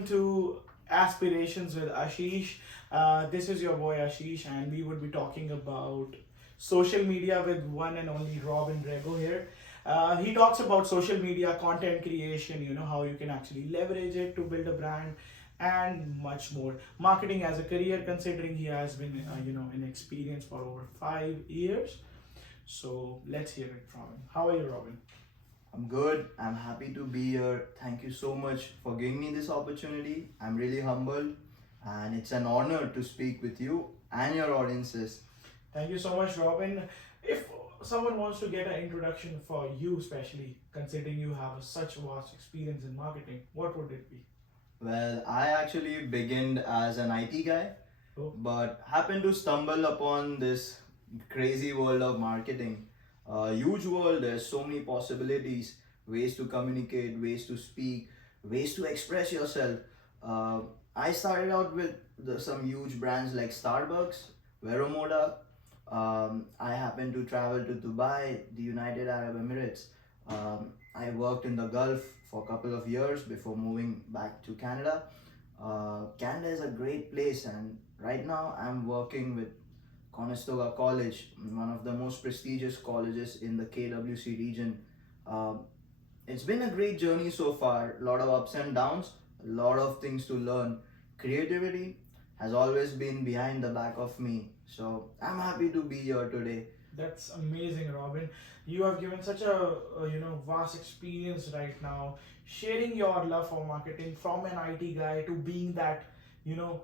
welcome to Aspirations with Ashish. This is your boy Ashish, and we would be talking about social media with one and only Robin Rego here. He talks about social media, content creation, how you can actually leverage it to build a brand, and much more. Marketing as a career, considering he has been, in experience for over 5 years. So let's hear it from him. How are you, Robin? I'm good. I'm happy to be here. Thank you so much for giving me this opportunity. I'm really humbled and it's an honor to speak with you and your audiences. Thank you so much, Robin. If someone wants to get an introduction for you, especially considering you have such vast experience in marketing, what would it be? Well, I actually began as an IT guy, Oh, but happened to stumble upon this crazy world of marketing. A huge world, there's so many possibilities, ways to communicate, ways to speak, ways to express yourself. Uh, I started out with some huge brands like Starbucks, Veromoda. I happened to travel to Dubai, the United Arab Emirates. I worked in the Gulf for a couple of years before moving back to Canada. Canada is a great place, and right now I'm working with Conestoga College, one of the most prestigious colleges in the KWC region. Um, it's been a great journey so far, a lot of ups and downs, a lot of things to learn. Creativity has always been behind the back of me, so I'm happy to be here today. that's amazing, Robin. You have given such a vast experience right now, sharing your love for marketing from an IT guy to being that you know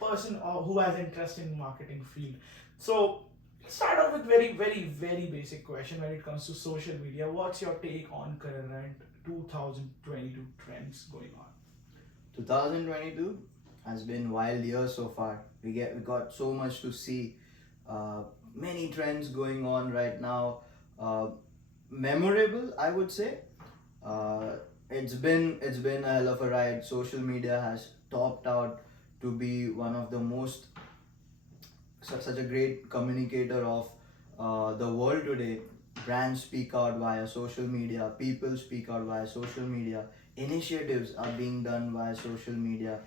person who has interest in marketing field. So let's start off with very basic question when it comes to social media. What's your take on current 2022 trends going on? 2022 has been wild year so far. We got so much to see. Uh, Many trends going on right now. Uh, Memorable, I would say. Uh, it's been a hell of a ride. Social media has topped out to be one of the most such a great communicator of the world today. Brands speak out via social media, people speak out via social media, initiatives are being done via social media.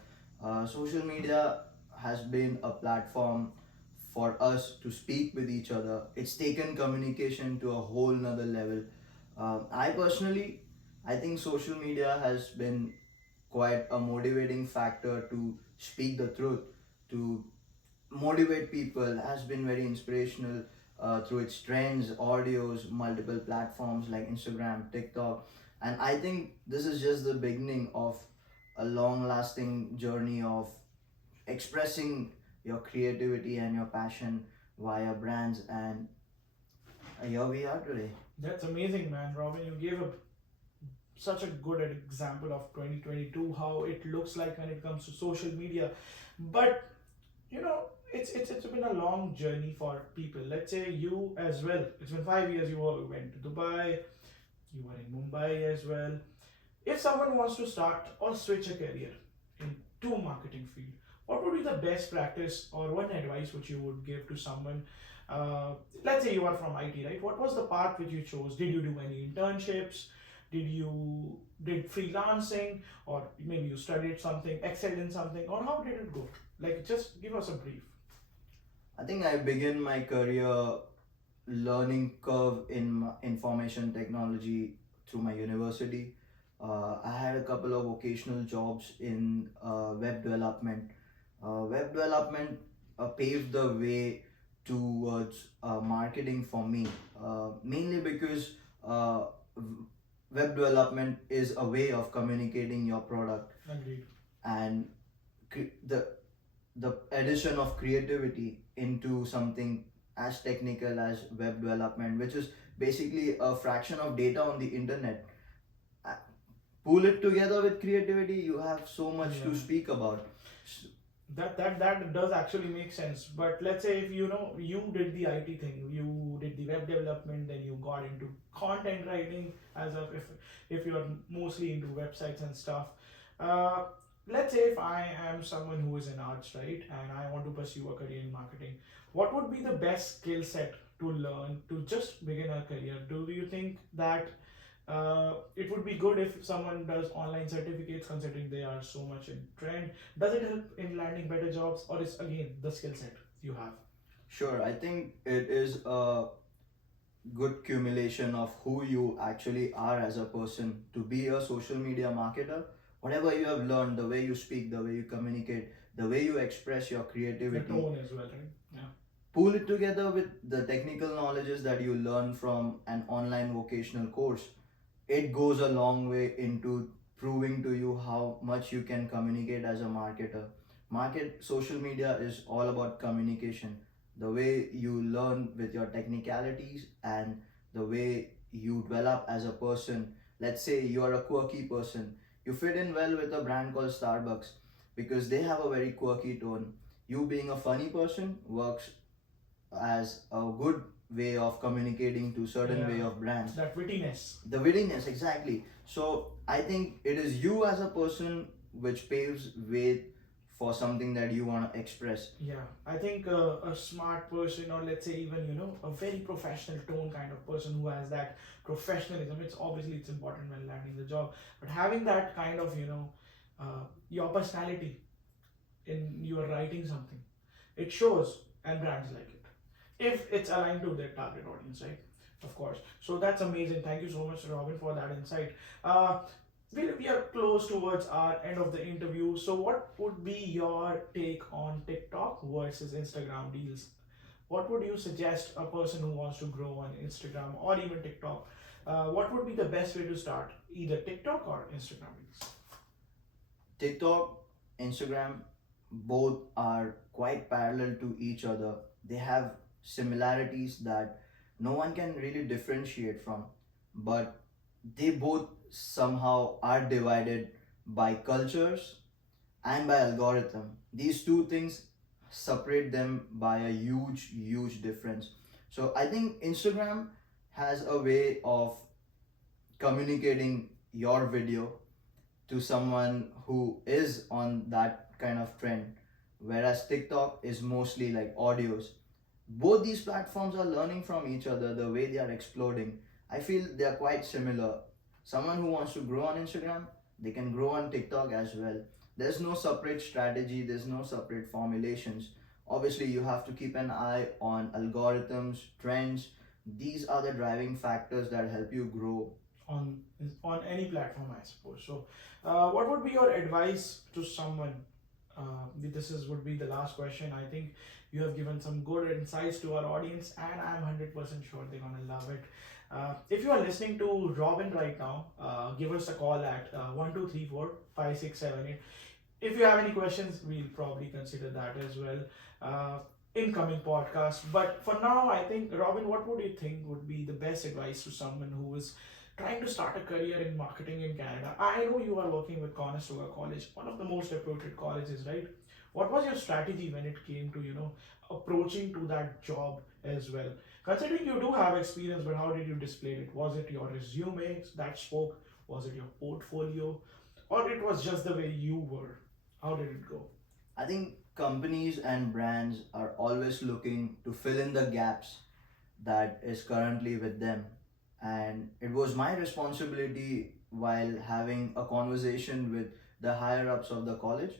Social media has been a platform for us to speak with each other. It's taken communication to a whole nother level. I personally, I think social media has been quite a motivating factor to speak the truth, to motivate people, has been very inspirational through its trends, audios, multiple platforms like Instagram, TikTok. And I think this is just the beginning of a long lasting journey of expressing your creativity and your passion via brands. And here we are today. That's amazing, man. Robin, you gave such a good example of 2022, how it looks like when it comes to social media. But it's been a long journey for people. Let's say you as well. It's been 5 years. Went to Dubai. You were in Mumbai as well. If someone wants to start or switch a career into marketing field, what would be the best practice or one advice which you would give to someone? Uh, let's say you are from IT, right? What was the path which you chose? Did you do any internships? Did freelancing, or maybe you studied something, excelled in something, or how did it go? Like, just give us a brief. I think I began my career learning curve in information technology through my university. I had a couple of vocational jobs in web development. Web development paved the way towards marketing for me, mainly because uh, w- web development is a way of communicating your product, Agreed. and the addition of creativity into something as technical as web development, which is basically a fraction of data on the internet. Uh, Pull it together with creativity, you have so much to Yeah. speak about. S- That does actually make sense. But let's say if you did the IT thing, you did the web development, then you got into content writing as of if you're mostly into websites and stuff. Uh, let's say if I am someone who is in arts, right, and I want to pursue a career in marketing, what would be the best skill set to learn to just begin a career? Do you think that It would be good if someone does online certificates, considering they are so much in trend. Does it help in landing better jobs, or is again the skill set you have? Sure, I think it is a good accumulation of who you actually are as a person to be a social media marketer. Whatever you have learned, the way you speak, the way you communicate, the way you express your The creativity, tone as well, right? Yeah. pool it together with the technical knowledges that you learn from an online vocational course. It goes a long way into proving to you how much you can communicate as a marketer. Market social media is all about communication. The way you learn with your technicalities and the way you develop as a person. Let's say you are a quirky person. You fit in well with a brand called Starbucks because they have a very quirky tone. You being a funny person works as a good way of communicating to certain way Yeah. of brands. That wittiness. The wittiness, exactly. So I think it is you as a person which paves way for something that you want to express. Yeah, I think a smart person, or let's say even a very professional tone kind of person who has that professionalism. It's obviously it's important when landing the job, but having that kind of your personality in your writing something, it shows, and brands like it if it's aligned to their target audience, right? Of course. So that's amazing. Thank you so much, Robin, for that insight. Uh, we are close towards our end of the interview. So, what would be your take on TikTok versus Instagram deals? What would you suggest a person who wants to grow on Instagram or even TikTok? What would be the best way to start, either TikTok or Instagram deals? TikTok, Instagram, both are quite parallel to each other. They have similarities that no one can really differentiate from, but they both somehow are divided by cultures and by algorithm. These two things separate them by a huge, huge difference. So I think Instagram has a way of communicating your video to someone who is on that kind of trend, whereas TikTok is mostly like audios. Both these platforms are learning from each other the way they are exploding. I feel they are quite similar. Someone who wants to grow on Instagram, they can grow on TikTok as well. There's no separate strategy, there's no separate formulations. Obviously, you have to keep an eye on algorithms, trends. These are the driving factors that help you grow. on on any platform, I suppose. So, what would be your advice to someone? This is would be the last question. I think you have given some good insights to our audience, and I'm 100% sure they're gonna love it. If you are listening to Robin right now, give us a call at 12345678. If you have any questions, we'll probably consider that as well. Incoming podcast. But for now, I think, Robin, what would you think would be the best advice to someone who is trying to start a career in marketing in Canada? I know you are working with Conestoga College, one of the most reputed colleges, right? What was your strategy when it came to, approaching to that job as well? Considering you do have experience, but how did you display it? Was it your resume that spoke? Was it your portfolio? Or it was just the way you were? How did it go? I think companies and brands are always looking to fill in the gaps that is currently with them. And it was my responsibility while having a conversation with the higher ups of the college.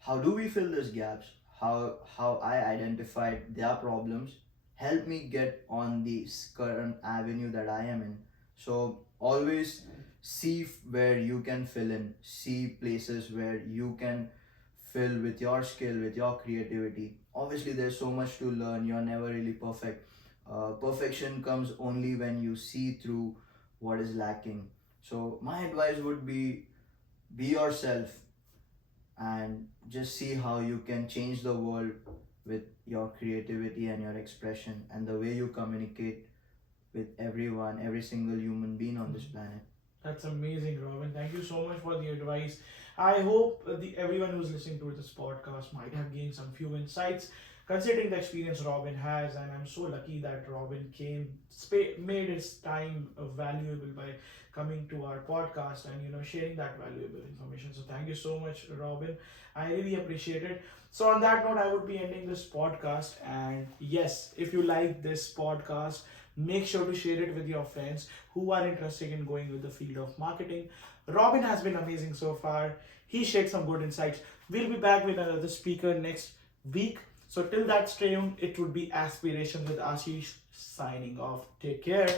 How do we fill these gaps? How I identified their problems help me get on the current avenue that I am in. So always see where you can fill in, see places where you can fill with your skill, with your creativity. Obviously, there's so much to learn. You're never really perfect. Perfection comes only when you see through what is lacking. So my advice would be yourself and just see how you can change the world with your creativity and your expression and the way you communicate with everyone, every single human being on this planet. That's amazing, Robin. Thank you so much for the advice. I hope everyone who's listening to this podcast might have gained some few insights, considering the experience Robin has. And I'm so lucky that Robin made his time valuable by coming to our podcast and sharing that valuable information. So thank you so much, Robin. I really appreciate it. So on that note, I would be ending this podcast. And yes, if you like this podcast, Make sure to share it with your friends who are interested in going with the field of marketing. Robin has been amazing so far. He shared some good insights. We'll be back with another speaker next week. So till that, stay tuned. It would be Aspiration with Ashish signing off. Take care.